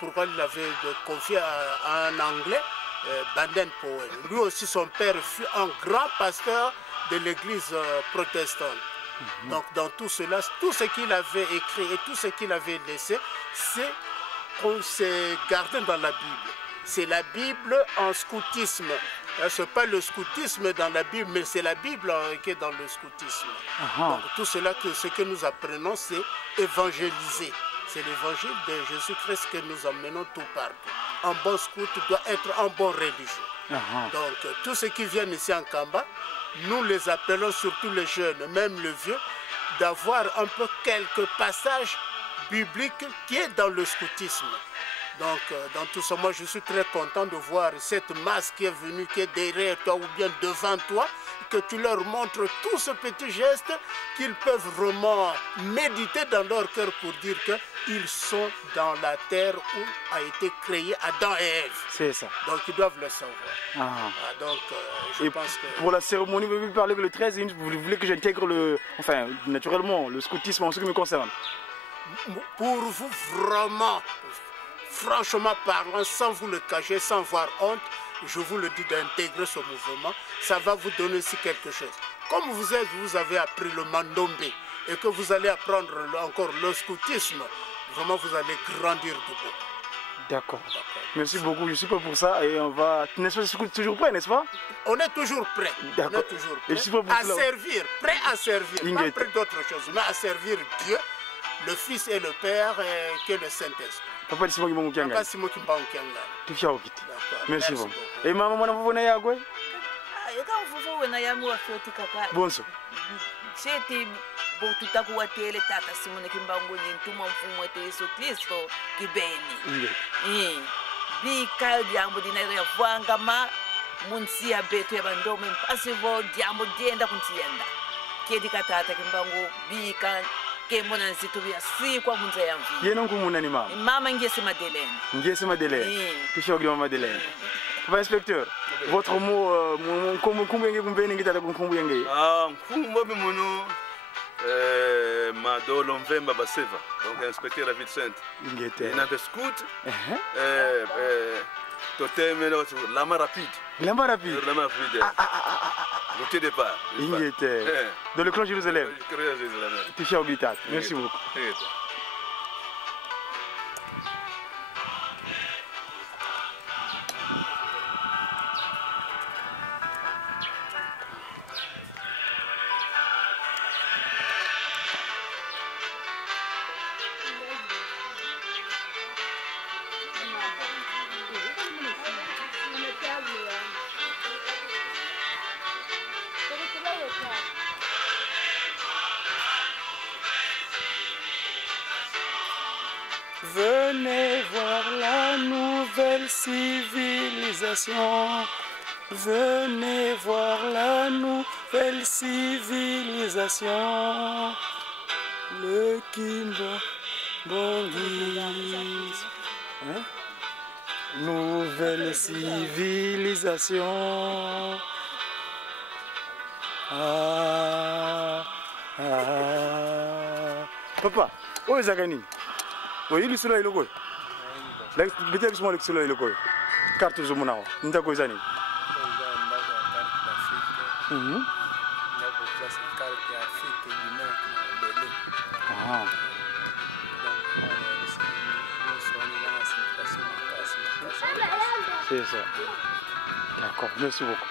pourquoi il l'avait confié à un Anglais, Baden-Powell. Lui aussi, son père fut un grand pasteur de l'église protestante. Donc dans tout cela, tout ce qu'il avait écrit et tout ce qu'il avait laissé, c'est qu'on s'est gardé dans la Bible. C'est la Bible en scoutisme. Ce n'est pas le scoutisme dans la Bible, mais c'est la Bible qui est dans le scoutisme. Donc tout cela, ce que nous apprenons, c'est évangéliser. C'est l'évangile de Jésus-Christ que nous emmenons tout partout. Un bon scout doit être un bon religieux. Donc tous ceux qui viennent ici en Kamba, nous les appelons, surtout les jeunes, même les vieux, d'avoir un peu quelques passages bibliques qui est dans le scoutisme. Donc, dans tout ça, moi, je suis très content de voir cette masse qui est venue, qui est derrière toi ou bien devant toi, que tu leur montres tous ce petit geste qu'ils peuvent vraiment méditer dans leur cœur pour dire qu'ils sont dans la terre où a été créé Adam et Ève. C'est ça. Donc, ils doivent le savoir. Donc, je pense que... Pour la cérémonie, vous pouvez parler que le 13, vous voulez que j'intègre le... Enfin, naturellement, le scoutisme en ce qui me concerne. Pour vous, vraiment... Franchement parlant, sans vous le cacher, sans voir honte, je vous le dis d'intégrer ce mouvement, ça va vous donner aussi quelque chose. Comme vous avez appris le mandombe et que vous allez apprendre encore le scoutisme, vraiment vous allez grandir de beaucoup. D'accord. Merci beaucoup, je suis pas pour ça et on va... N'est-ce pas, toujours prêt, n'est-ce pas? On est toujours prêt. On est toujours prêt à servir, prêt à servir, pas prêt d'autre chose, mais à servir Dieu, le Fils et le Père, que le Saint-Esprit. Papa Simon Kimbangu Kianga. Papa Simon Kimbangu Kianga. Tufia okiti. Merci beaucoup. Et maman mwana vuvu na yagwe? Eka vuvu wena yamu afyoti kaka. Bonso. Cheti bo tutakuwa tele tata Simon Kimbangu ni ntuma mfumo wetu Yesu Kristo kibeni. Bi kayo diambo dinayo ya vwangama munsia betu ya bandome mpasivo diambo dienda kuntienda. Kedi katata Kimbangu bi kan Kemona nzitubia si kwa kunza ya mvi. Yeno nkumuna ni mama? Mama Ngese Madeleine. Ngese Madeleine. Tufia Mama Madeleine. Papa inspecteur, votre mot, kumbu yenge kumbeni ngitala kumbu yenge? Kumbu mono Madolo Mvemba Baseva, donc inspecteur à Ville-Sainte. Ngete. Il n'a que scout. Totem lama rapide. Lama rapide. Lama rapide. L'outil de départ. Ngete. Dans le clan Jérusalem. Tufia Obitat. Merci beaucoup. Venez voir la nouvelle civilisation. Venez voir la nouvelle civilisation. Le Kimbangis. Nouvelle civilisation. Papa, où est Zagani? Oui, il est sur le logo. Like, better small like sur le logo. Carte de Mounao. N'ta quoi zani? C'est ça. D'accord, merci beaucoup.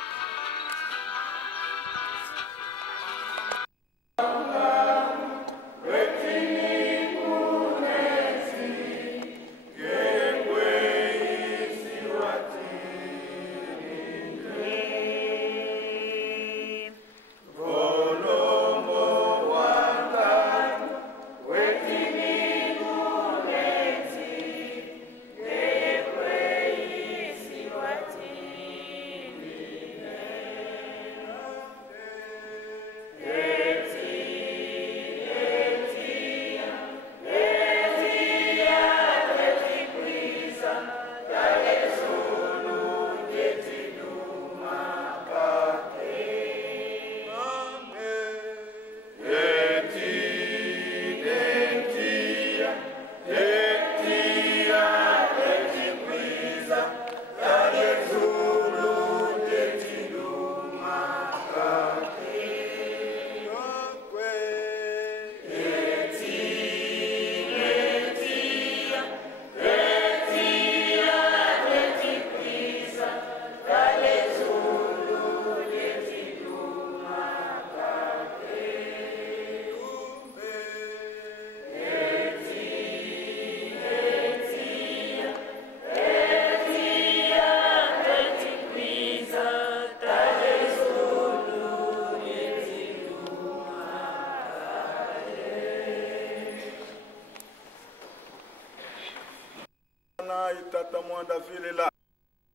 Mai tata mwanda vile la.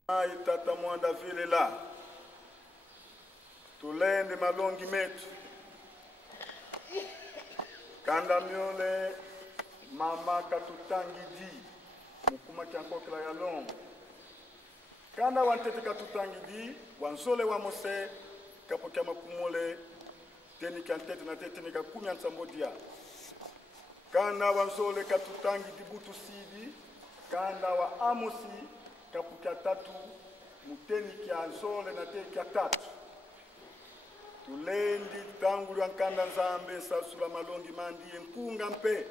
Mai tata mwanda vile la. Tulende malongi metu. Kanda miole mama katutangi di. Mukuma kiankokela ya longo. Kanda wantete katutangi di. Wanzole wa mose. Kapokia makumole. Teni kantete na tete nika kumya nsambodia. Kanda wanzole katutangi di butu sidi. Kanda wa amusi. Kapukia tatu. Muteni kia nzole na teni kia tatu. Tulendi tangulu ankanda nzambe sasula malongi mandi mpunga mpe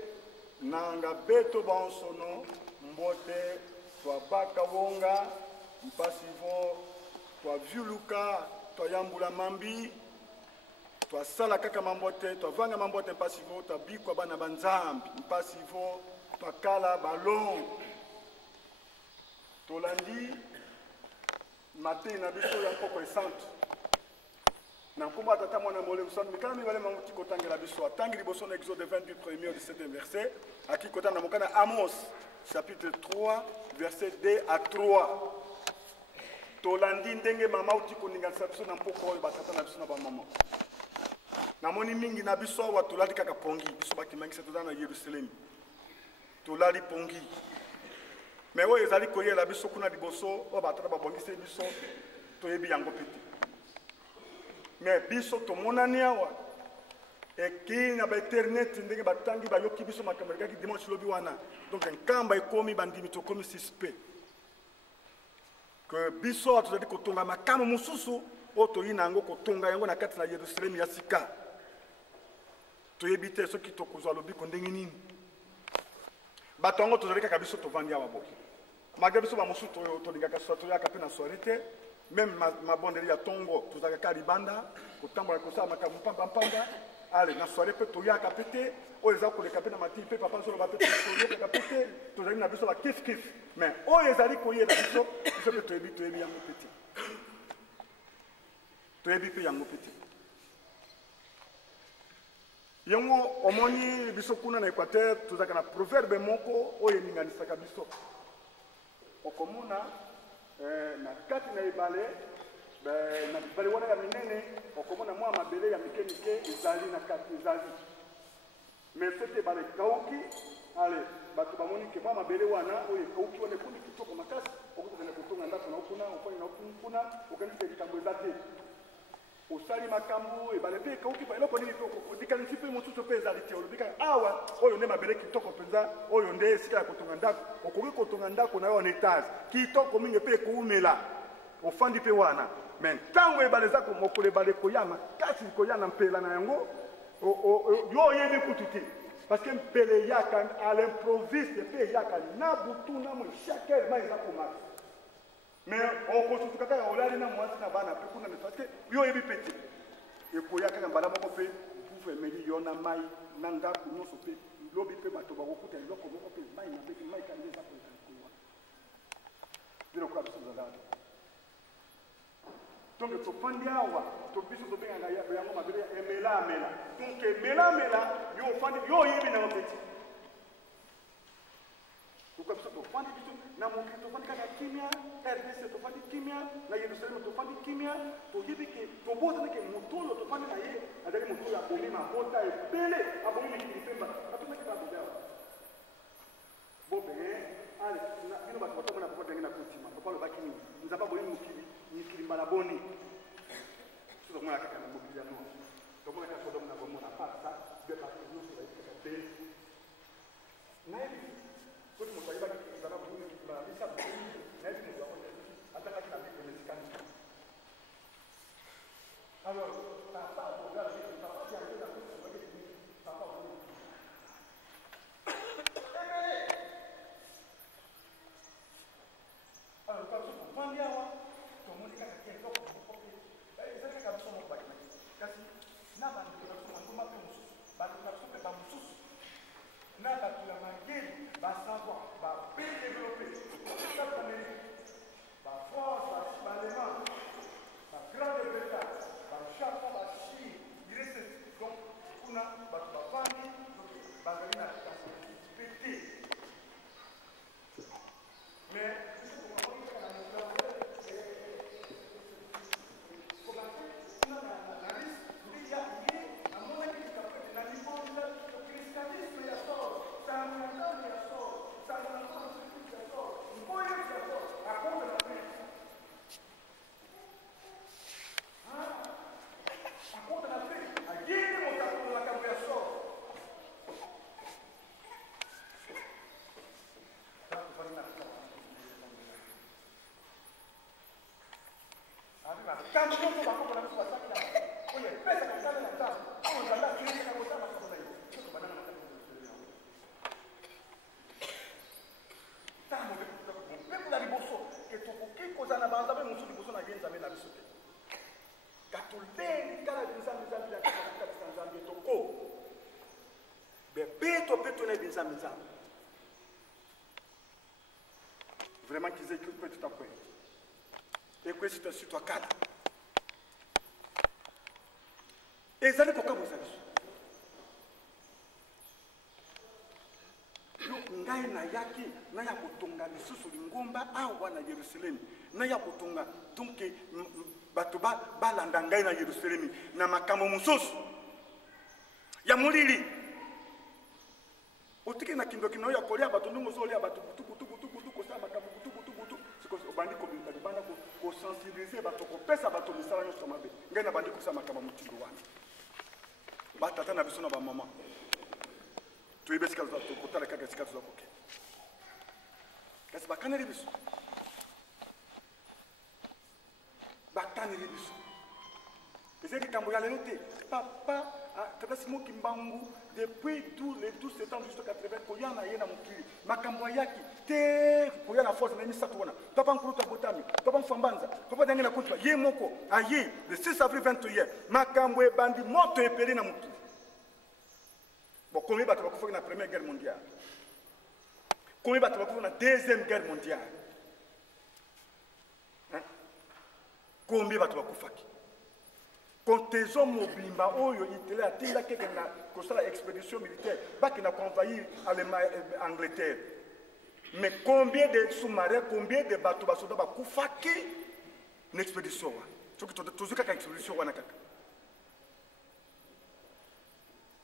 nanga beto bansono mbote twa baka wonga mpasivo twa vyuluka twa yambula mambi twa sala kaka mambote twa vanga mambote mpasivo twa bikwa bana banzambi mpasivo twa kala balon tolandi mate na biso ya koko esanto na kuma tata mwana mole usanu mikana mi wale mamuti kotangela biso atangi liboso na Exode 28 premier au 17e verset aki kota na mokana Amos chapitre 3 verset 2 à 3 tolandi ndenge mama uti koninga biso na mpoko oyo batata na biso na ba mama na moni mingi na biso wa toladi kaka pongi biso bakimangisa toza na Yerusalem toladi pongi mais oyo ezali koyela biso kuna liboso oyo batata babongisi biso toyebi yango pete mais biso tomonani awa eki na baeternité ndenge batangi bayoki biso makambo ekaki dimanche lobi wana donc nkamba ekomi bandimi tokomi suspect que biso awa tozali kotonga makambo mosusu oyo toyi na yango kotonga yango na kati na Yerusalemi ya sika toyebi te soki tokozwa lobiko ndenge nini bato yango tozali kaka biso tovandi awa boye malgré biso bamosusu tolingaka toyaka mpe na soirée te même ma bondeli ya tongo tozaka ka libanda kotambola kosala makambo mpamba ale na soirée pe toyaka pe te oyo eza koleka pe na matili pe papa nsoloba pe toyokaka pe te tozali na biso bakif mais oyo ezali koyela biso pe toyebi yango pe te toyebi pe yango pe te yango omoni biso kuna na Équateur tozaka na proverbe moko oyo eninganisaka biso okomona na kati na ebale na bibale wana ya minene okomona mwa mabele ya mike ezali na kati ezali mais soki ebale ekauki ale bato bamoni ke mwa mabele wana oyo ekauki wana ekundi kitoko makasi okokende kotonga ndako na okuna ofani na okuna okandisa likambo eza te osali makambo ebale mpe ekauki eloko nini odikanisi mpe mosusu mpe ezali te olobika awa oyo nde mabele kitoko mpenza oyo nde esika ya kotonga ndako okoki kotonga ndako na yo en étage kitoko mingi mpe ekoumela ofandi mpe wana me ntango ebale eza mokolo ebale koya makasi koya na mpela na yango yo oyebi kutu te parce que mpele eyaka à l'improviste mpe eyaka na butu na mo chaque heure ma eza komaka mais okosutuka kaka olali na mwasi na bana mpe kuna parce que yo oyebi mpe te ekoya kaka mbala moko mpe bufu emeli yo na mai na ndako nyonso mpe lobi mpe bato bakokuta eloko moko mpe mai na beki mai kandi eza koya koya biloko ya biso zazala donc tofandi awa biso tobengaka yango mabele emela donc emela yo ofandi yo oyebi nango mpe te pourquoi biso tofandi biso na mokili tofandi kaka kimia RDC tofandi kimia na Yerusalemu tofandi kimia toyebi ke tobotana ke moto oyo tofandi na ye azali moto oyo abomi mabota ebele abomi mikili mpe batomaki babode awa bobe ale bino bato batomona papa ndenge na kotima papa alobaki nini nzambe abomi mikili mbala boni so tomona kaka na mokili ya noa tomona kaka Sodome na Gomora pasa be bato nyonso bayekaka te nayebi kuti moto ayebaki ezala boni bisa boni nayebi moto yango atakaki na biko mesikani alors papa ogala papa yango na papa alors quand on prend bien tout le monde est quelque chose ezali kaka biso moko bakimaki kasi na bandeko na biso mantoma mpe mosusu bandeko na biso mpe bamosusu na bato ya mageli basavoir babe nzambe. Vraiment qu'ils écoutent tout à fait. Et que c'est un citoyen cadre. Et ça, c'est quoi vous savez? Ngai na yaki na ya kotonga lisusu lingomba awa na Yerusalem na ya kotonga donc bato balanda ngai na Yerusalem na makambo mosusu ya mulili otiki na kindo kino ya kolia bato ndungo so lia bato kutu sa makambo kutu siko bandi ko banda ko sensibiliser bato ko pesa bato misala nyo somabe ngai na bandi ko sa makambo mutindo wana batata na biso na ba mama tu es bien ce kotala kaka sika tu zakoke kasi bakaneli biso bakaneli biso ezeki kambo ya lelo te papa tata Simon Kimbangu depuis les 12 ans jusqu'à 80 koya na ye na mokili makambo yaki te koya na force na misato wana papa nkuluta botami papa mfambanza papa dangi na kuntwa ye moko aye le 6 avril 21 makambo ebandi moto epeli na mokili. Bon, combien de bâtiments dans la Première Guerre mondiale? Combien de bâtiments dans la Deuxième Guerre mondiale? Hein? Combien de bâtiments quand les hommes mobimba, ils ont été là, ils ont expédition militaire, ils ont envahi l'Angleterre. Mais combien de sous-marins, combien de bateaux ont fait une expédition? Tu as toujours une expédition.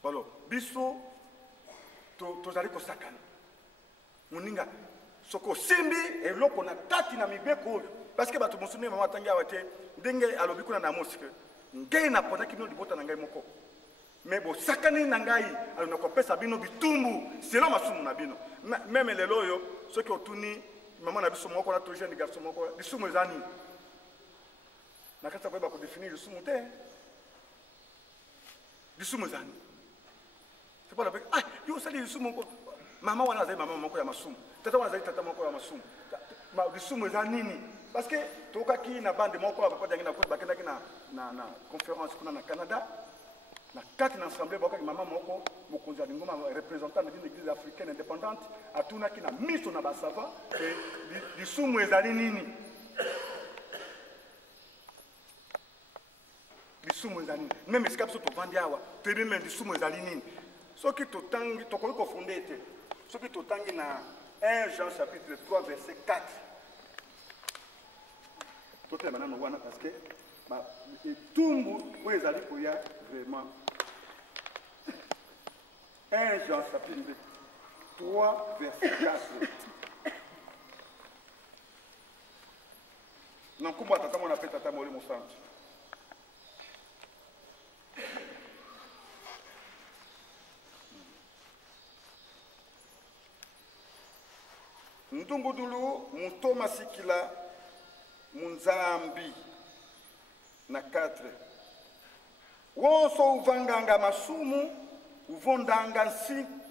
Alors, biso tozali kosakana muninga soko simbi eloko na tati na mibeko parce que bato mosuni mama tangi awate ndenge alobi kuna na mosike ngai na pona kino libota na ngai moko mais bo sakani na ngai alona kopesa bino bitumbu selo masumu na bino même lelo yo soki otuni mama na biso moko na to jeune garçon moko bisumu ezani na kasa ko ba ko définir bisumu te bisumu ezani. C'est pas la peine. Ah, yo sali bisumu ko mama wana zai mama moko ya masumu tata wana zai tata moko ya masumu ma bisumu za nini parce que toka ki na bande moko ba ko dangi na ko bakenda ki na conférence kuna na Canada na kati na assemblée ba ko mama moko mokonzi ya ngoma représentant de l'église africaine indépendante atuna ki na miso na basava et bisumu ezali nini bisumu ezali nini même escape so to vandi awa to ebe même bisumu ezali nini. Ce qui t'otangi, tu connais qu'on fondé, ce qui t'otangi dans 1 Jean chapitre 3 verset 4. Tout est maintenant parce que tout le monde est allé pour y aller vraiment. 1 Jean chapitre 3 verset 4. Non, comment tata mon appelle tata mon centre. Ntumbudulu mutoma sikila munzambi na 4 woso uvanganga masumu uvondanga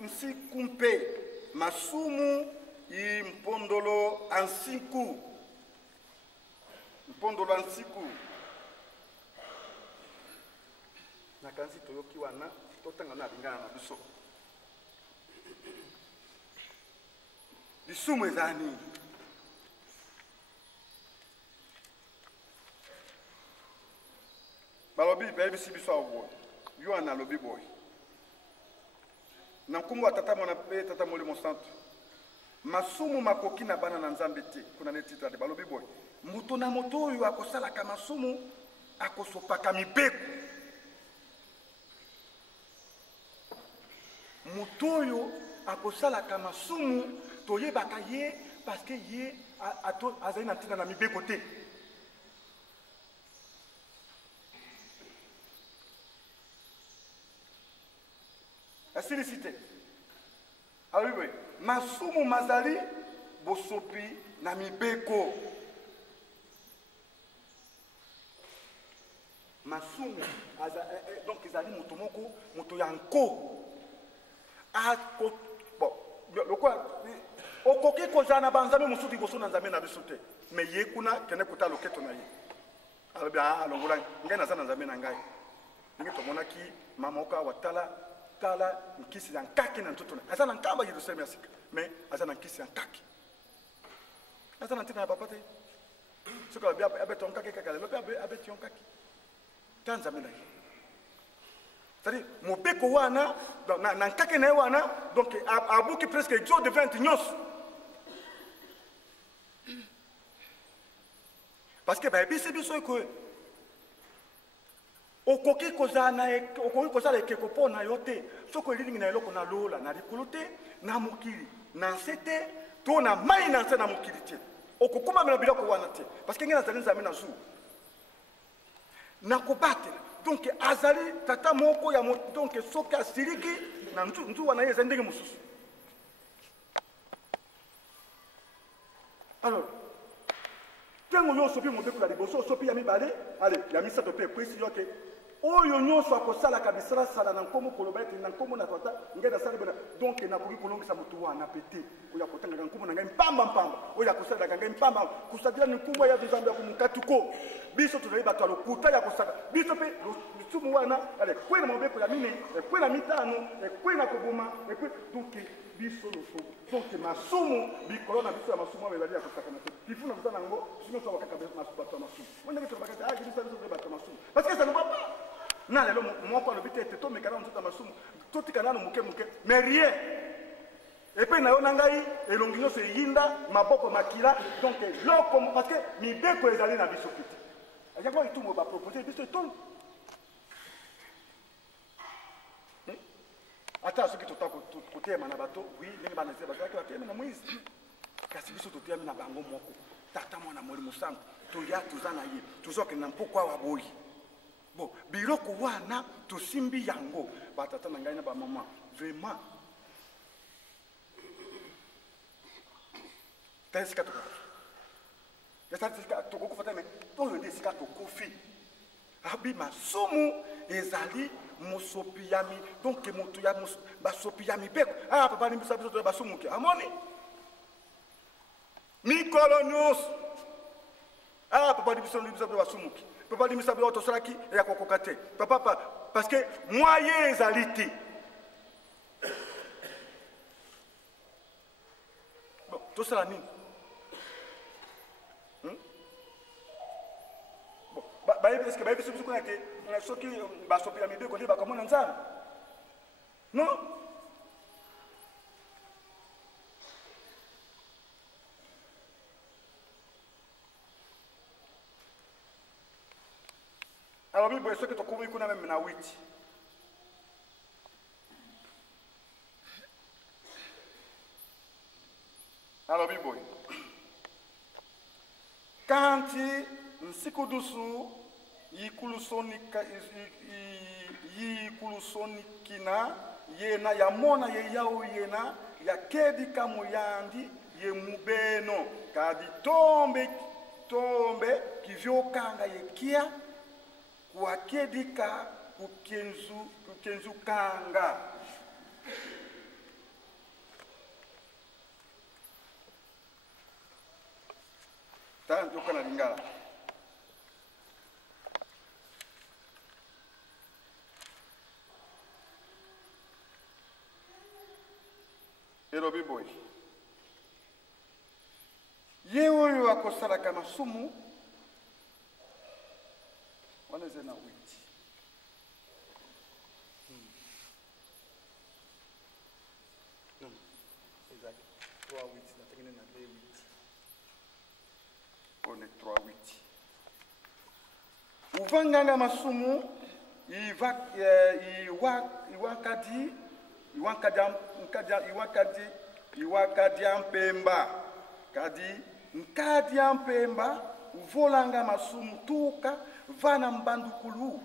nsikumpe masumu impondolo ansiku na kanzi toyoki wana totanga na bingana na biso bisumu ezani balobi bayebisi biso awo yo ana lobi boy na nkumbu atata mwana pe tata molimo santo masumu makoki na bana na nzambe te kuna ne titre de balobi boy muto na moto oyo akosalaka masumu akosopaka mibeko muto oyo akosalaka masumu toyebaka ye parce que ye azali na ntina na mibeko te asilisite alors oui masumu mazali bosopi na mibeko masumu donc ezali moto moko moto ya nko bon lokwa okoki kozala na banzambe mosusu liboso na nzambe na biso te mais ye kuna kende kuta loketo na ye alobi alongola ngai naza na nzambe na ngai ndenge tomonaki mama oka watala tala nkisi ya nkaki na ntoto na aza na nkamba Yerusalemu ya sika mais aza na nkisi ya nkaki aza na ntina na papa te soka bia abeto nkaki kaka le abeti nkaki tanza mena c'est-à-dire mobeko wana na nkaki na wana donc abuki presque exo de 20 nyos parce que ba bisi biso ko okoki kozana ekeko mpo na yo te soki elilingi na eloko na lola na likolo te na mokili na nse te to na mai na nse na mokili te okokomamela biloko wana te parce que ngai nazali nzambe na zulu nakobatela donc azali tata moko ya donc soki asiliki na nzuwa na ye eza ndenge mosusu alors ntango nyonso mpe mobeko ya liboso osopi ya mibale ale ya misato mpe ekwesi yo ke oyo nyonso akosalaka bisalasala na nkombo koloba ete na nkombo na tata ngai nasali bona donc nakoki kolongisa motu wana pete oyo akotangaka nkombo na ngai mpamba oyo akosalelaka ngai mpamba kosadila ni nkombo ya nzambe ya komukatuko biso tozali bato ya lokuta ya kosaka biso mpe lisumu wana ale kwe na mobeko ya mine ekwe na mitano ekwe na koboma ekwe donc biso loso donc masumu bikolo na biso ya masumu oyo ezali ya kosaka na te ifu na kozala yango nyonso bakaka bato ya masumu ondenge tolobaka te biso biso bato ya masumu parce que ça ne va pas na lelo moko alobi te ete tomekana nzoto ya masumu totika nano moke mais rien epe na yo na ngai elongi nyonso eyinda maboko makila donc loko parce que mibeko ezali na biso pete yango etungo bapropose biso etongo ata soki toteyema na bato wi ndenge banazela bazalaki bateyemi na moïse kasi biso toteyami na bango moko tata mwana molimo sango toya toza na ye tozokende na mpoko awa boyi bon biloko wana tosimbi yango batata na ngai na bamama vraiment ta esika tokokufa te me oyo nde esika tokofi abi masumu ezali mosopi yami donc moto ya basopi ya mibeko papa limbisa biso toya basumu ke amoni mikolo nyonso papa limbisa biso basumu ke papa limbisa biso tosalaki ya kokoka te papa parce que moyen ezali te bon tosala nini est-ce que bayebi soki kuna ete soki basopela mibeko nde bakomona nzambe non alors biboye soki tokomi kuna meme na 8 alors biboye kanti nsikudusu yikulusonikina yena yamona yeyao yena yakedika muyandi yemubeno kadi tombe kivyokanga yekia kuakedika kukenzukanga tayokana lingala elobi boy ye oyo akosalaka masumu wana eza na 8 ezali 3 8 natekene na 2 8 on est 3 8 uvanganga masumu iwakadia mpemba kadi nkadia mpemba uvolanga masumu tuka vana mbandukulu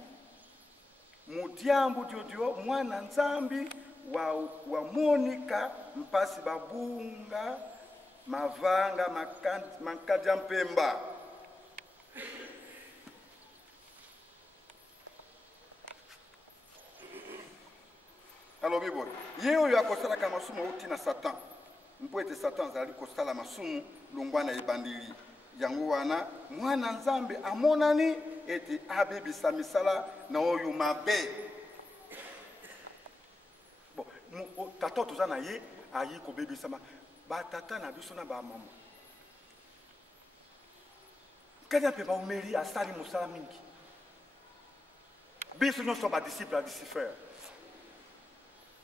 mudiambu diodio mwana nzambi wa monika mpasi babunga mavanga mankadia mpemba alors bibo ye oyo akosalaka masumu outi na satan mpo ete satan azali kosala masumu longwa na ebandeli yango wana mwana nzambe amonani ete abebisa misala na oyo mabe tata toza na ye ayi kobebisama batata na biso na bamama kadi mpe baumeli asali mosala mingi biso nyonso badisciple ya lucifer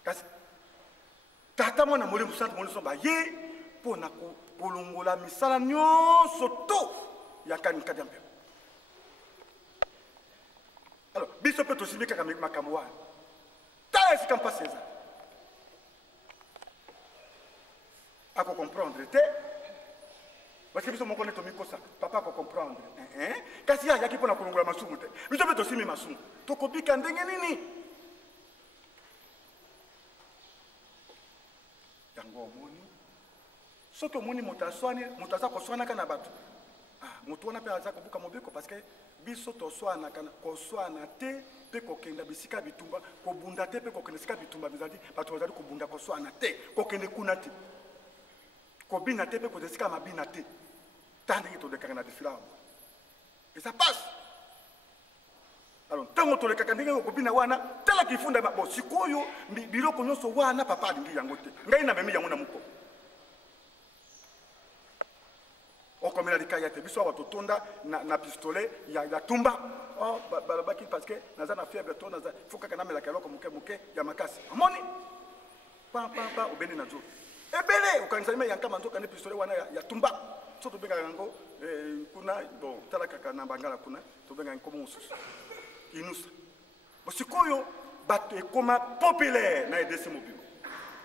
kasi tata mwana molimo santu molimo baye mpo na kolongola misala nyonso to ya kani kadi mpe alors biso mpe tosimbi kaka makambo wana tala esika mpasi eza akocomprendre te parce que biso moko nde tomikosa papa akocomprendre kasi ye ayaki mpo na kolongola masumu te biso mpe tosimi masumu tokobika ndenge nini yango omoni soki omoni moto aswani moto aza koswanaka na bato moto wana mpe aza kobuka mobeko parce que biso toswanaka koswana te mpe kokenda bisika bitumba kobunda te mpe kokende sika bitumba bizali bato bazali kobunda koswana te kokende kuna te kobina te mpe kozala esika mabina te ta ndenge tolekaka na defilao eza passe alors ntango tolekaka ndenge kobina wana talaka ifunda bo sikoyo biloko nyonso wana papa alingi yango te ngai namemi yango na moko okomela likaya te biso awa totonda na pistolet ya tumba balobaki parce que naza na fièvre to naza fo kaka namelaka eloko moke moke ya makasi amoni pa obende na zo ebele okanisa me yankama nzoka nde pistolet wana ya tumba so tobengaka yango kuna bon tala kaka na bangala kuna tobengaka nkomo mosusu inusa bosikoyo bato ekoma populaire na edesi mobimo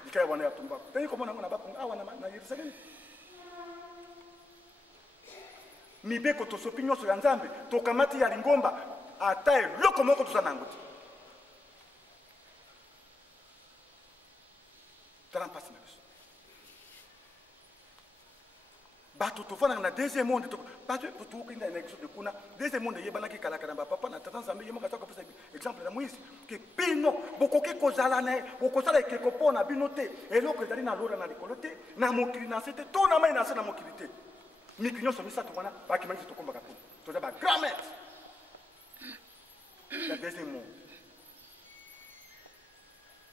likaya wana ya tumba tenge komona yango na bakongo awa na Yerusalemi mibeko tosopi nyonso ya nzambe tokamati ya lingomba ata eloko moko toza nango te tala mpasi na biso bato tofandaka na deuxième monde bato tokenda na exode kuna deuxième monde eyebanaki kalaka na bapapa na tata nzambe ye moko aza kopesa exemple na moïse ke bino bokoki kozala na ye bokosala ekeko mpo na bino te eloko ezali na lora na likolo te na mokili na se te to na mai na se na mokili te mikili nyonso misato wana bakimaki tokombaka kuna toza bagrand maître ya deuxième monde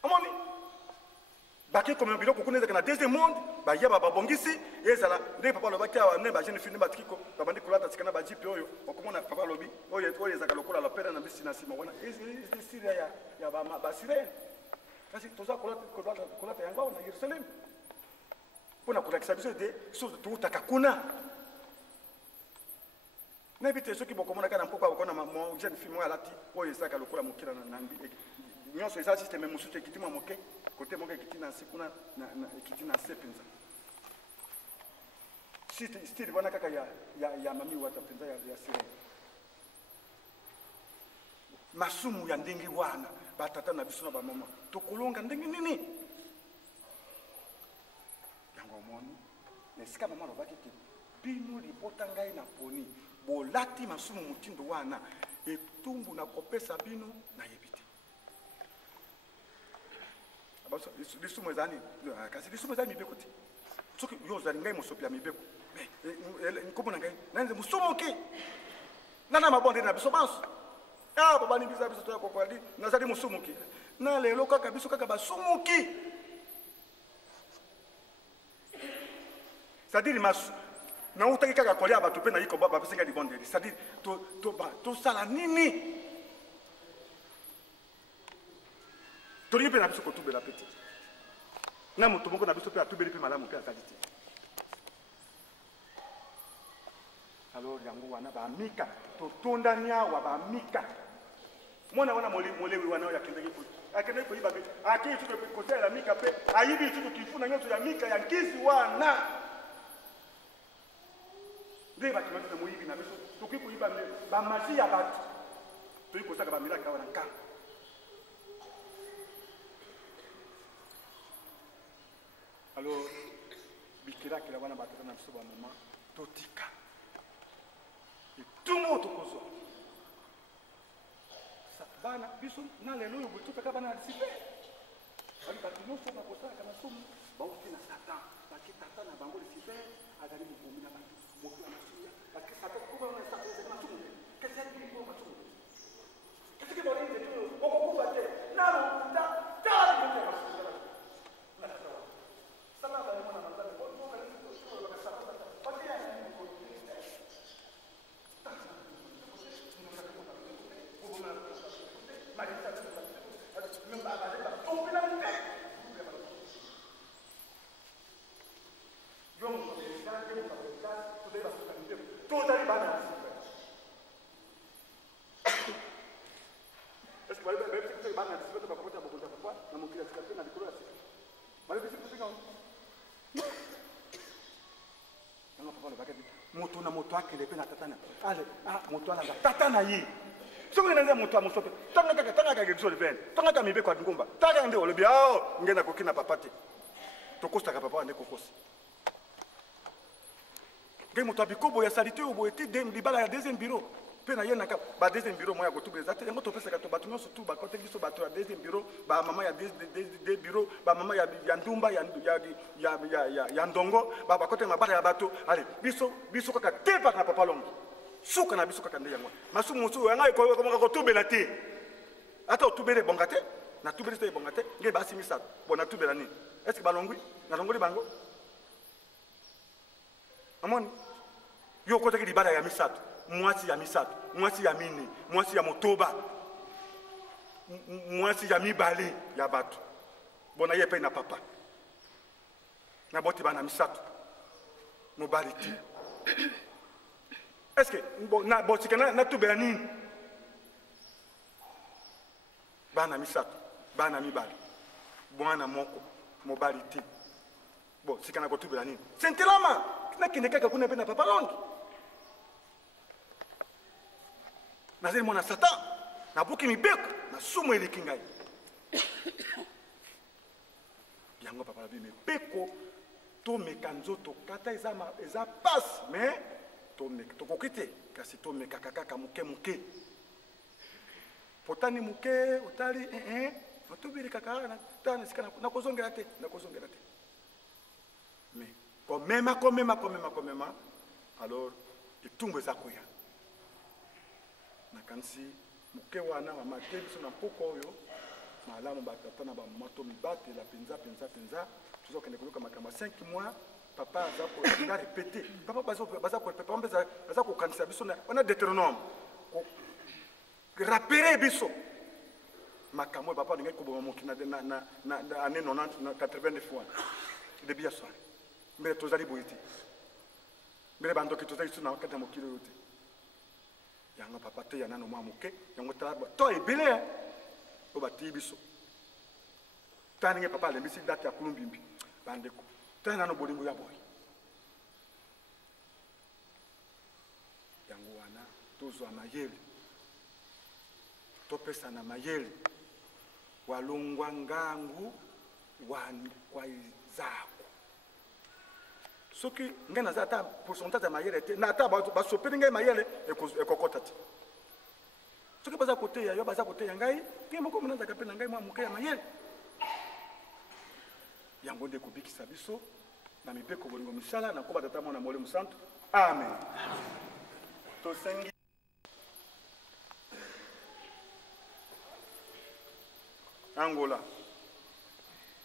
amoni baki komema biloko kuna ezaka na deuxième monde bayeba babongisi ezala ndenge papa alobaki awa nde bajeune fille nde batikiko babandi kolata sika na bajipe oyo okomona papa alobi oyo ezaka lokola lopere na bisi na nsima wana esire ya basirene kasi toza kolata yango awa na Yerusalemu mpona kolakisa biso ete so toutaka kuna nayebi te soki bokomonaka na mpoko bokona jeune fille moko alati oyo ezaka lokola mokila na nyonso eza systeme mosusu ekiti mwa moke kote moko ekiti na nse kuna ekiti na nse mpenza style wana kaka ya mami wata mpenza ya sirene masumu ya ndenge wana batata na biso na bamama tokolonga ndenge nini yango omoni na esika mama alobaki te bino libota ngai na poni bolati masumu motindo wana etumbu na kopesa bino nayebi te lisumu ezali kasi lisumu ezali mibeko te soki yo ozali ngai mosopi ya mibeko nkombo na ngai nanze mosomoki nana mabonde na biso banso babani biso biso toya kokoali nazali mosomoki na lelo kaka biso kaka basomoki c'est-à-dire masu nautaki kaka kolia bato mpe nayi bapesenga libondeli c'est-à-dire tosala nini tolingi mpe na biso kotubela mpe te na moto moko na biso mpe atubeli mpe malamu mpe asali te alors yango wana bamika totondani awa bamika mwana wana molewi wana oyo akendeki koyiba mpe akei tuku kosalela mika mpe ayibi tuku kifuna nyonso ya mika ya nkizi wana ndenge bakimaki na moyibi na biso tokoki koyiba bamasi ya bato toyi kozaka bamilaka awa na nkanga alors bikelakela wana batata na biso bamama totika etumo tokozwa bana biso na lelo oyo botokaka bana ya lisipe bali bato nyonso bakosalaka na somo bauti na satan baki tata na bango lisipe azali mobomi na bato moto ya masuya parce que satan kokoona satan ezali masumu kasi ali biliko masumu esike bolenze to okokufa te nalo ta tali kote ya masuya tozali bana ya super. Est-ce que vous bana ya super bakota bakota papa na mokili ya super na likolo ya super. Bale bisi kusinga on. Nanga papa le bakati. Moto na moto akele pe na tatana. Ale, moto ala tatana yi. Soki nende moto amosope. Tanga ka gezo le ben. Tanga ka mibe kwa ngomba. Tanga nde olobi ngena kokina papa te. Tokosta ka papa ande kokosi. Ngai moto abikobo ya salite obo ete dem libala ya deuxième bureau. Pe na yena ka ba deuxième bureau moya ko tubeza te ngo topesa ka to batu nyonso tu ba kote biso bato ya deuxième bureau ba mama ya des bureau ba mama ya ndumba ya ndongo ba kote mabara ya bato ale biso kaka tepa na papa longo suka na biso kaka nde yango masu musu yanga ko tubela te ata tubele bongate na tubele te bongate ngai ba simisa bona tubela ni est-ce que balongwi na longoli bango amoni yo kote ki libala ya misato mwasi ya misato, mwasi ya mine, mwasi ya motoba, mwasi ya mibale ya bato. Bona yepe na papa. Na boti bana misato. Mobali ti. Est-ce que na boti kana na tubela nini? Bana misato, bana mibale. Bwana moko, mobali ti. Bon, sikana ko tubela nini? Sentelama, na kineka kuna pe na papa longi. Nazeli mwana satan na buki mibeko na sumo eleki ngai yango papa na bi mibeko tomeka nzoto kata eza pasi me tokoki te kasi tomekaka kaka moke potani moke otali otobeli kaka tana esika nakozongela te me komema alors etumbu eza koya nakanisi moke wana mama te biso na mpoko oyo malamu batata na bamama to mibatela penza tozokende koyoka makambo 5 mois papa aza répété papa baza kokanisa biso wana Deutéronome rapere biso makambo papa alingai koboma moki na année 90 fois debi ya soir mbele tozali boye te mbele bandoki tozali biso na kati ya mokili oyo te yango papa te ya nano mwa moke yango tala to ebele o bati biso taninge papa alembisi date ya kulumbimbi bandeko tala nano bolingo ya boy yango wana tozwa mayele topesa na mayele walongwa ngangu kwa izako soki ngai naza ata pourcentage ya mayele te na ata basopeli ngai mayele ekokota te soki baza koteya yo baza koteya ngai ngai moko monazaka mpe na ngai mwa moke ya mayele yango nde kobikisa biso na mibeko bolingo misala na koba tata mwana molimo santo amen tosengi Angola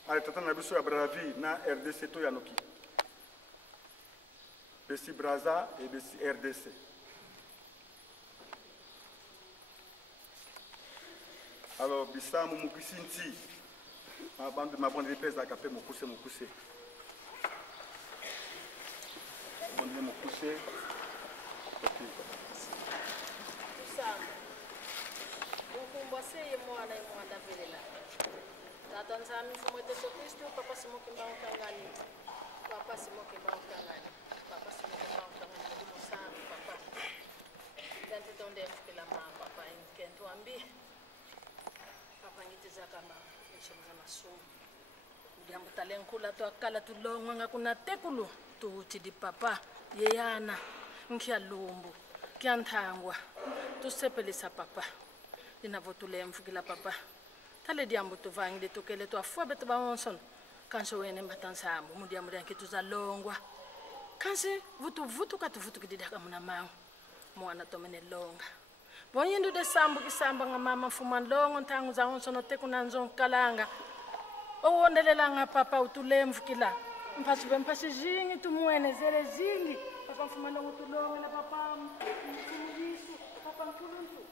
ale tata na biso ya Brazzaville na RDC to yanoki besi Brazza et besi RDC alors bisamu mukisinti mabande lipezaka mpe mokuse bonde mokuse Ukumbuaseye mwana imwanda velela tata nzami mfumo Yesu Kristo papa simoke mbao tangani papa simoke mbao tangani ndimo sana papa tante tonde mfukela mama papa nkento ambi papa ngitiza kama nshemza masumu ndiambo talenkula to akala tulongwa ngakuna tekulu tuuti di papa yeyana nkhya lumbu kya nthangwa tusepelisa papa inavotule mfukila papa tale diambo tuvangi de tokele to afwa beto ba onson kanso wene matansambo mudiambo yanki tuzalongwa kansi vutu kididaka muna mangu mwana tomene longa bonyendu de sambu kisamba nga mama fuman longo ntangu za onson tekuna nzon kalanga owondelela nga papa utule mfukila mpasi jingi tumuene zere zingi papa fuman longo tulonga na papa mfumisu papa mkuluntu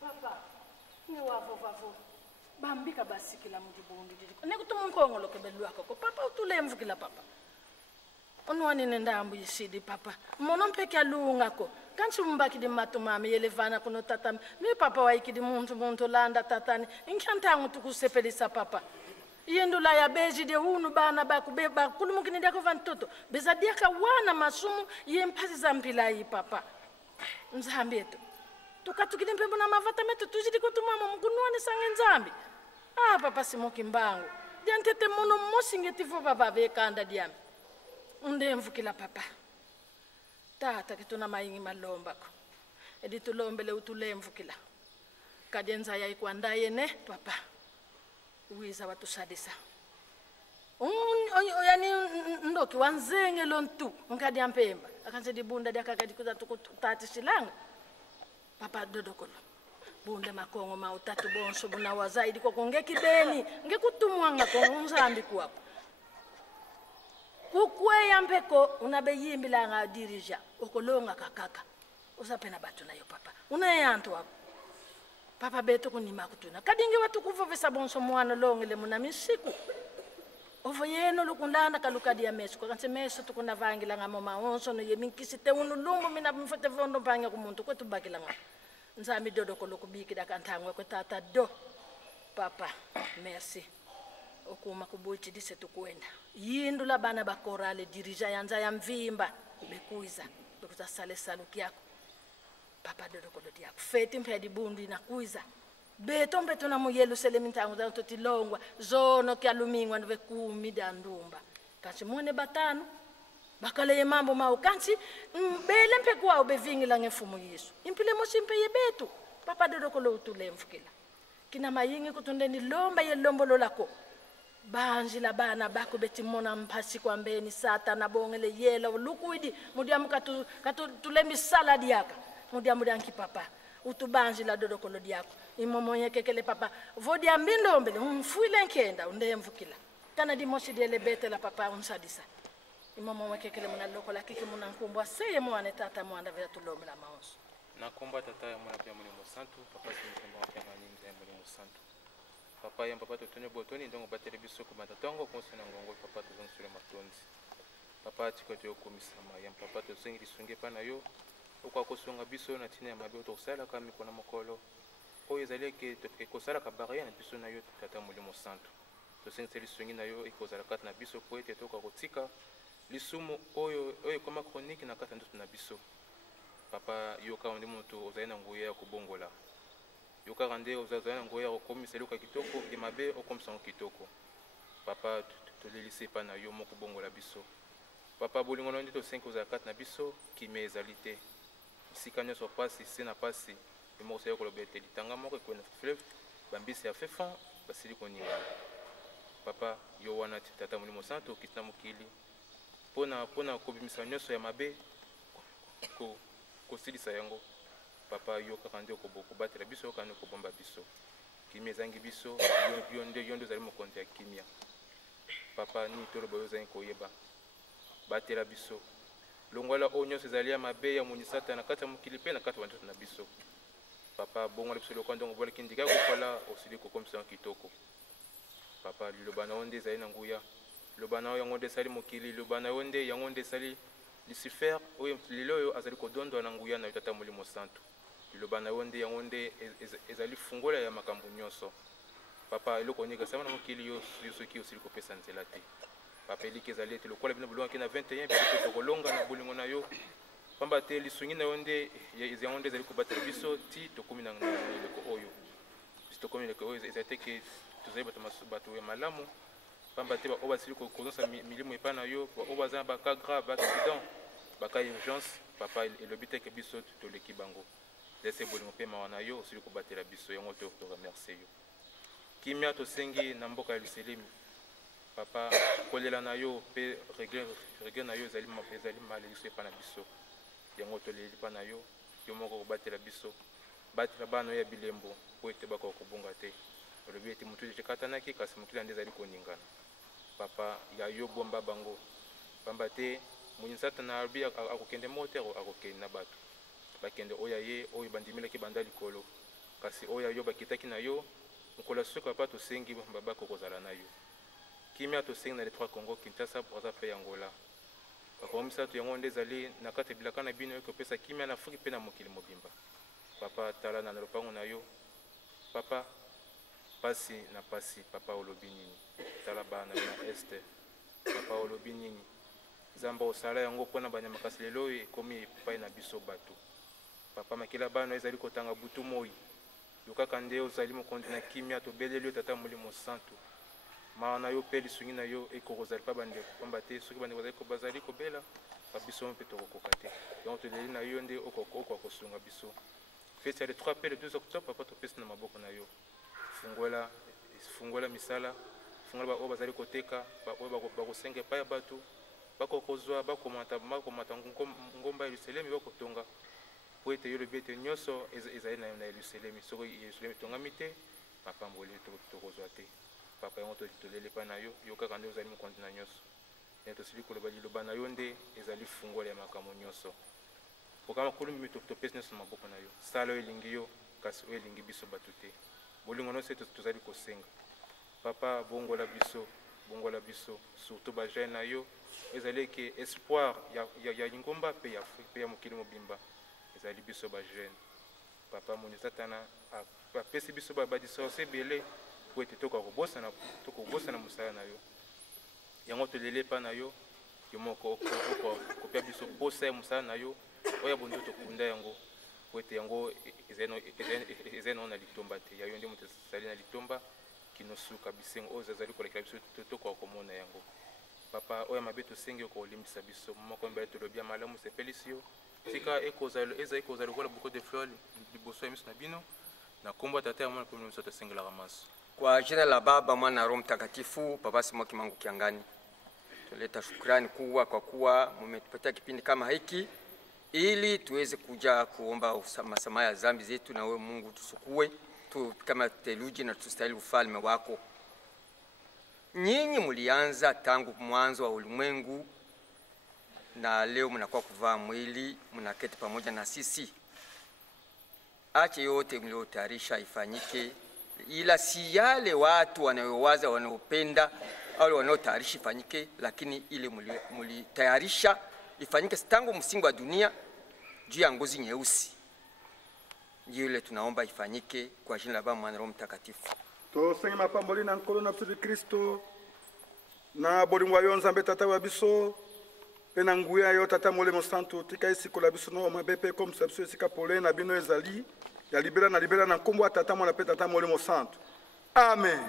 papa ni wavo bambika basikila mudibundi ne belwako ko papa utulemvukila papa onwani nendambu yisidi papa mono mpeke alunga ko kanchi mbaki di matumami yelevana kuno tatami mi papa waikidi muntu landa tatani inkantangu tukusepelisa papa yendula ya beji de unu bana bakubeba kulumukini ndako vantoto bezadia ka wana masumu yempasi zampila yi papa mzambi etu tukatukile mpembo na mavata metu tujidi kutumama mkunwani sange nzambi papa simoki mbangu diantete mono mosingetifo papa vekanda diami undemvukila papa tata kituna maingi malombako edi tulombele utulemvukila kadenza ya ikwanda yene papa uiza watusadisa yani ndoki wanzenge lontu ngadi ampemba akanse dibunda diakakadi kuza tukutati silanga papa dodokolo bunde makongo mautatu bonso buna wazaidi kwa kongeki beni ngekutumwanga ko nzambi kuapo kukwe yampeko unabeyimbi la nga dirija okolonga kakaka usapena batu nayo papa unayantu wapo papa beto kunima kutuna kadinge watu kuvovesa bonso mwana longele muna misiku ovo yeno lukundana kalukadi ya meso kwa kanse meso tukuna vangila nga moma onso no yeminkisi te unulumbu mina mfete vondo panga kumuntu kwetu bakila nga nzami dodo ko lokubiki da kantangwe ko tata do papa merci okuma kubuchi dise tukwenda yindula bana bakorale dirija yanza ya mvimba bekuiza bekuza sale saluki yako papa dodo ko lodi yako feti mpedi bundu inakuiza beto mbeto na muyelu sele mintangu da totilongwa zono kyalumingwa ndve kumi da ndumba kachi mwene batano bakale mambo mau kansi bele mpekwa ubevingila ngefumu Yesu impile mosimpe yebetu papa dodo ko lotulemfukila kina mayingi kutundeni lomba yelombolo lako banji la bana bako beti mona mpasi kwa mbeni satana bongele yela lukuidi mudiamu katu tulemi saladi yaka mudiamu danki papa utubanji la dodo ko lodi yako imomonye kekele papa vodi ambindombele mfuile nkenda undemvukila kana di mosi dele bete la papa unsadisa imamo wakekele muna loko la kike muna nkumbwa seye mwana tata mwana vya tulombe la maonso nakomba tata ya mwana pia mulimo santu papa sinikomba wa kema ni mzee mulimo santu papa ya papa totonyo botoni ndongo batele biso ko batatongo konso na ngongo papa tozon sule matonzi papa tiko to komisama ya papa tozengi lisunge pana yo okwa kosunga biso na tina ya mabe to sala kama kona mokolo o ezali ke ko sala ka barrière na biso na yo tata mulimo santu tosengi lisungi na yo ikozala kat na biso po ete to ka kotika lisumu oyo koma chronique na kata ndoto na biso papa yoka ndi mutu ozali na nguya ya kubongola yoka rande ozali na nguya ya komisa luka kitoko de mabe okomisa kitoko papa tolelise pa na yo moko bongola biso papa bolingo ndi to 5 ozala kata na biso kimezalite sikanya so pasi sena pasi mo se ko lobete litanga moko ko na fleuve bambisi ya fefa basili koninga papa yo wana tata mulimo santo kitna mukili pona kobimisa nyonso ya mabe kosilisa yango papa yo kakande kobatela biso kana kobomba biso kimia ezangi biso yondo ezali mokonzi ya kimia papa ni toloba oyo ezali koyeba batela biso longola oyo nyonso ezali ya mabe ya monisata na kati ya mokili mpe na kati ya banzoto na biso papa bongola biso lokola ndongo boleki ndika kokola osili kokomisa kitoko papa liloba na yo nde ezali na nguya liloba na yo yango nde esali mokili liloba na yo nde yango nde esali Lucifer oyo lelo oyo azali kodondwa na nguya na yo tata molimo santu liloba na yo nde yango nde ezali fungola ya makambo nyonso papa eloko nini kasama na mokili yo soki osili kopesa nzela te papa eliki ezali ete lokola bino bolongaki na 21 biso tokolonga na bolingo na yo pamba te lisungi na yo nde yango nde ezali kobatela biso ti tokómi na eleko oyo biso tokómi eleko oyo ezali te ke tozali bato ya malamu pamba te oyo basili kozonsa milimo epai na yo oyo baza na baka grave baaccident baka urgence papa elobi te ke biso toleki bango lese bolingo mpe mawa na yo osili kobatela biso yango toremercie yo kimia tosengi na mboka ya Luselemi papa kolela na yo mpe regret na yo ezali maleliso epai na biso yango toleli epai na yo yo moko kobatela biso batela bana ya bilembo po ete bakoka kobonga te olobi ete motu ekatanaki kasi mokili nde ezali koningana papa ya yo bomba bango pamba te monisata na albi akokende motere akokende na bato bakende oyo ye oyo bandimelaki banda likolo kasi oyo yo bakitaki na yo mokolo soki papa tosengi bakokozala na yo kimia tosengi na les trois Congo Kinshasa Brazza pe Angola bakoma misato yango nde ezali na kati ya bilaka na bino ekopesa kimia na Afrika mpe na mokili mobimba. Papa tala na lopango na yo papa pasi na pasi papa olobi nini tala bana na este papa olobi nini zamba osala yango mpona banyama kasi lelo oyo ekomi epai na biso bato papa makila bana ezali kotanga butu moi yo kaka nde ozali mokonzi na kimia tobeleli yo tata molimo santu maa na yo mpe lisungi na yo ekokozali mpa bandeko pamba te soki bandeko bazali kobela babiso mpe tokokoka te yango toleli na yo nde okoka kosunga biso feti ya le 3 pe le 12 octobre papa topesi na maboko na yo fungola misala fungola baoyo bazali koteka baoyo bakosenga epai ya bato bakokozwa bakomata ngomba ya Yerusalemi bakotonga po ete yo lobi ete nyonso ezali na Yerusalemi soki Yerusalemi etongami te mapamboli tokozwa te papa yango toleli epai na yo yo kaka nde ozali mokonzi na nyonso tosili koloba liloba na yo nde ezali fungola ya makambo nyonso pokama kulumi topesi nyonso na maboko na yo sala oyo elingi yo kasi oyo elingi biso bato te bolingo nyonso tozali kosenga papa bongola biso surtout bajeune na yo ezali ke espoir ya lingomba mpe ya Afrika mpe ya mokili mobimba ezali biso bajeune papa moni satana apesi biso badisorce ebele po ete tokobosana mosala na yo yango tolele epai na yo yo moko kopia biso posa ya mosala na yo oyo bondo tokunda yango po ete yango ezali nango na litomba te ya yo nde moto ezali na litomba kinosuka bisengo oyo ezali kolekela biso tokoka komona yango papa oyo mabe tosengi okolimbisa biso moko mbele tolobi ya malamu sepelisi yo tika ezali kozala lokola beaucoup de fleurs liboso ya miso na bino na kombo ya tata ya mwana mpe miso tosengelaka maso kwa jina la Baba Mwana na Roho Mtakatifu. Papa Simoki Mangu Kiangani, tuleta shukrani kubwa kwa kuwa mmetupatia kipindi kama hiki ili tuweze kuja kuomba msamaha ya dhambi zetu, na wewe Mungu tusukue tu kama theluji na tustahili ufalme wako. Nyinyi mlianza tangu mwanzo wa ulimwengu na leo mnakuwa kuvaa mwili, mnaketi pamoja na sisi. Ache yote mliotayarisha ifanyike, ila si yale watu wanayowaza wanaopenda au wanaotayarisha ifanyike, lakini ile mlitayarisha ifanyike tangu msingi wa dunia juu ya ngozi nyeusi. Ndio ile tunaomba ifanyike kwa jina la Baba Mwana na Roho Mtakatifu. Tosenga mapamboli na nkolo na Kristo na bolingo yo Nzambe tata wa biso pe na nguya yo tata molemo santo tika isiko la biso no mabepe comme ça biso esika pole na bino ezali ya libera na nkombo ya tata mwana pe tata molemo santo. Amen.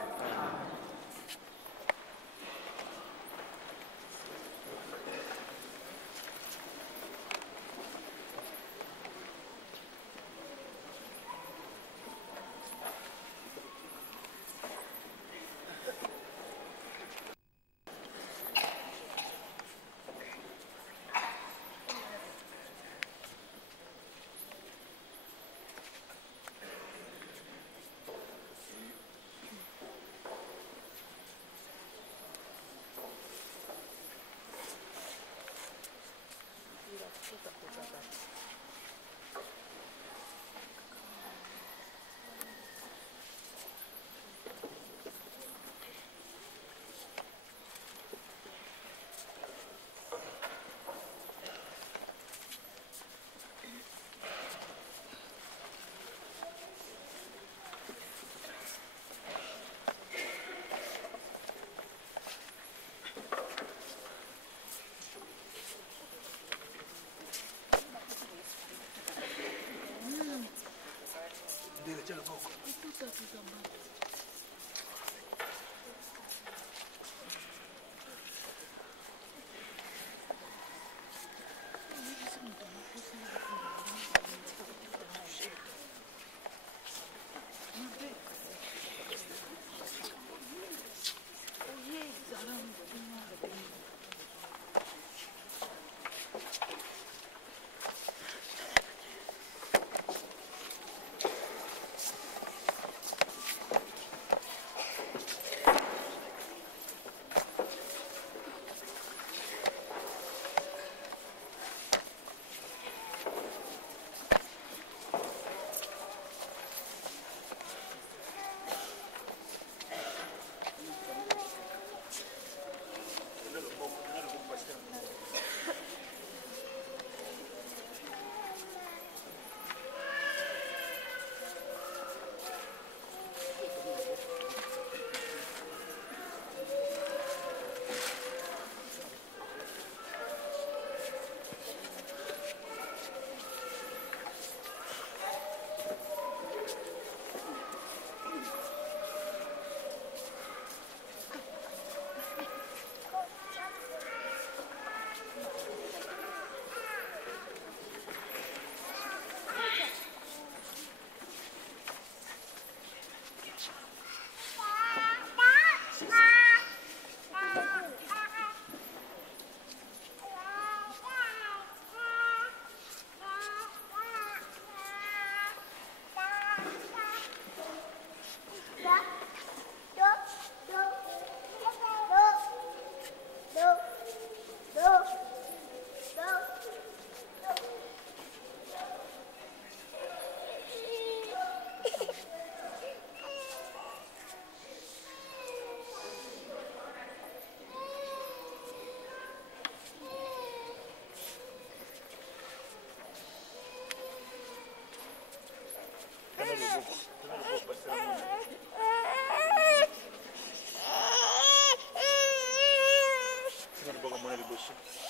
biso.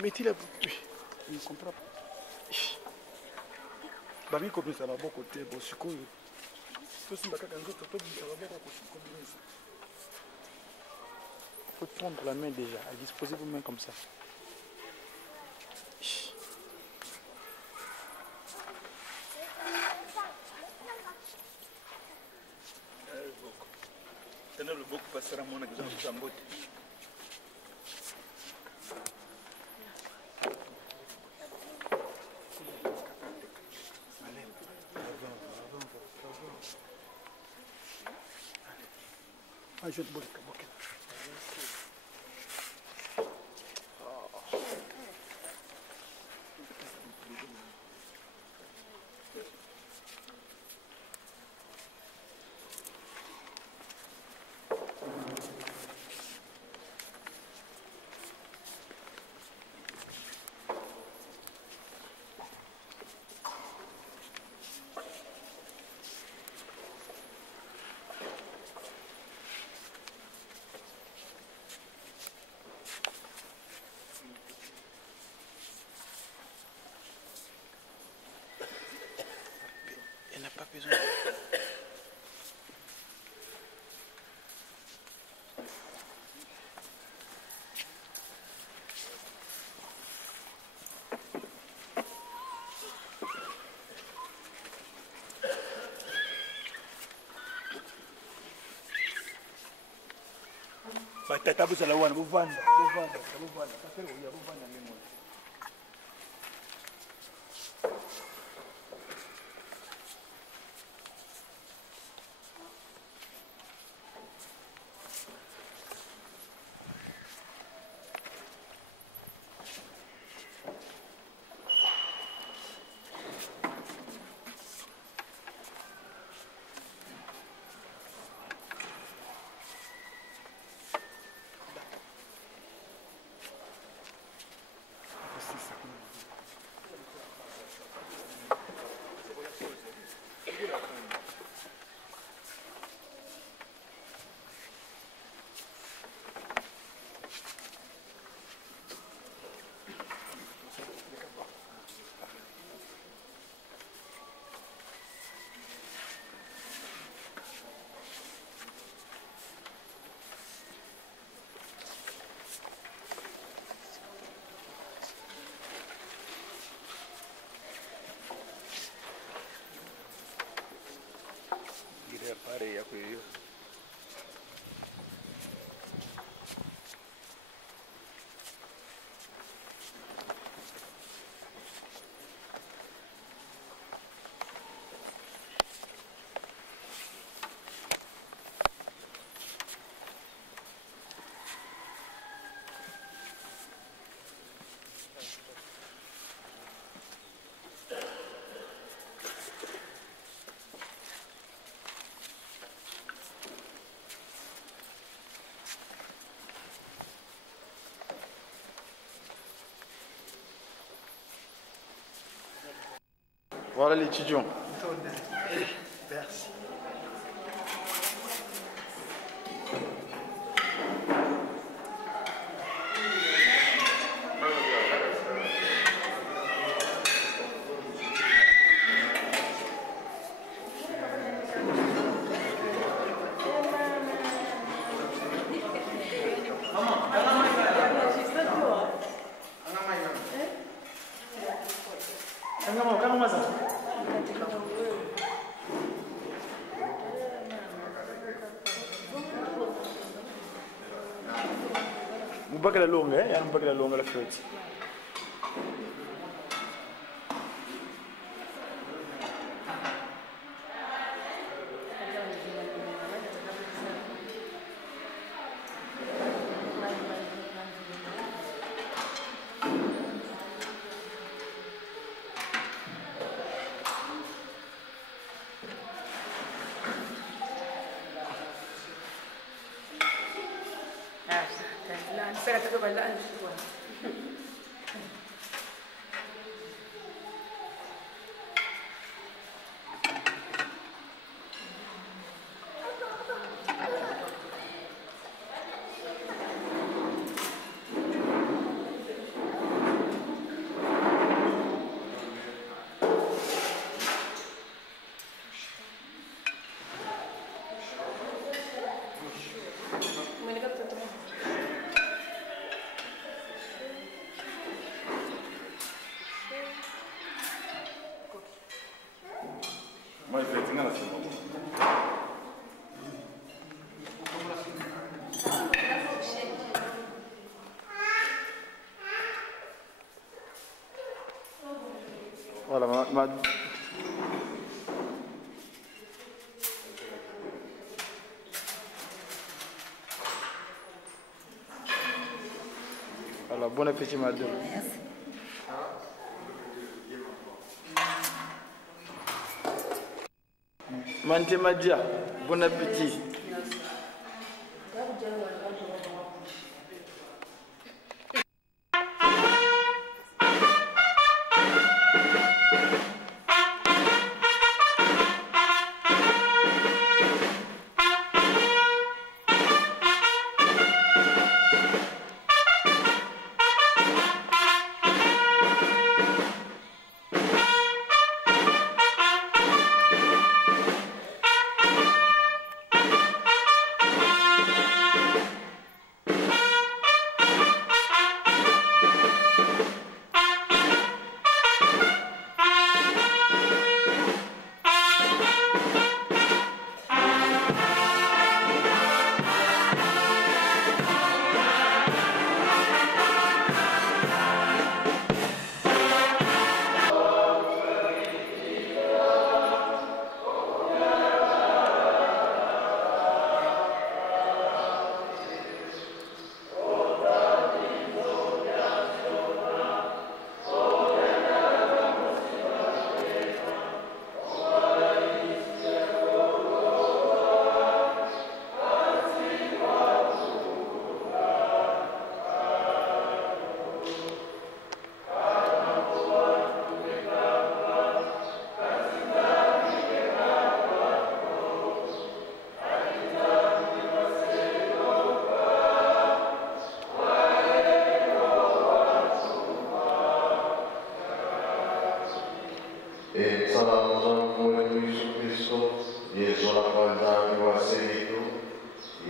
Mais tu l'as... Je ne comprends pas. Babi komisa na boko te bo sikoyo. To simba kaka nzoto to bisa na boko ko sikoyo. Faut prendre la main déjà, à disposer vos mains comme ça. Tenez le beaucoup passera mon exemple Zambote. Je te boule. Pas besoin. Batata buzala wana buvanda kakele uya buvanda ngemo. Pare ya kuyo. Voilà l'étudiant. Merci. Mubaka la longa, ya mubaka la longa la flotte. Saya kata kebalaan semua. Voilà, voilà, bon appétit, madame. Merci. Mante Madia, bon appétit. Yesu Kristo, Yesu la kwanza ni wasilitu,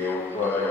yeukwale